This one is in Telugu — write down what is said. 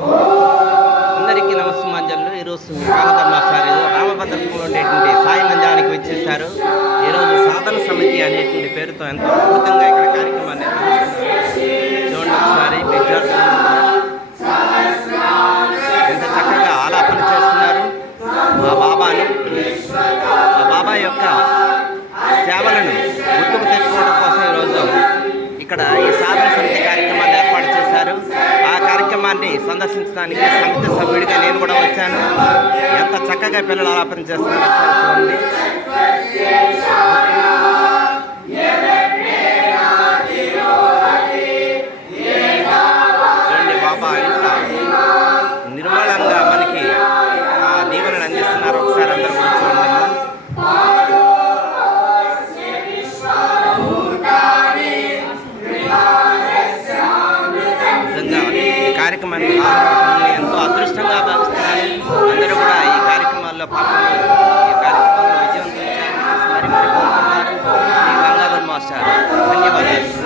అందరికీ నమస్సుమాంజలు. ఈరోజు రామధర్మాచార్య రామభద్రపురంలో ఉండేటువంటి సాయి మందిరానికి వచ్చేసారు. ఈరోజు సాధన సమితి అనేటువంటి పేరుతో ఎంతో అద్భుతంగా ఇక్కడ కార్యక్రమాన్ని నిర్వహిస్తున్నారు. చూడండి ఒకసారి విద్యార్థులు ఎంత చక్కగా ఆలాపన చేస్తున్నారు. మా బాబా యొక్క సేవలను గుర్తుకు తెచ్చుకోవడం కోసం ఈరోజు ఇక్కడ ఈ సాధన సమితి కార్యక్రమాన్ని ఏర్పాటు చేశారు. ఆ కార్యక్రమాన్ని సందర్శించడానికి సమితి సభ్యుడిగా నేను కూడా వచ్చాను. ఎంత చక్కగా పిల్లలు ఆలాపన చేస్తున్నారు చూడండి. చూడండి బాబా ఎంత నిర్మలంగా మనకి ఆ దీవెనను అందిస్తున్నారు. ఒకసారి అందరూ కూడా చూడండి. కార్యక్రమాన్ని ఎంతో అదృష్టంగా భావిస్తున్నాను. అందరూ కూడా ఈ కార్యక్రమాల్లో పాల్గొని ఈ కార్యక్రమాన్ని విజయవంతం చేయాలని మరి కోరుతున్నారు. ఈ గంగాధర్ మాస్టర్ ధన్యవాదాలు.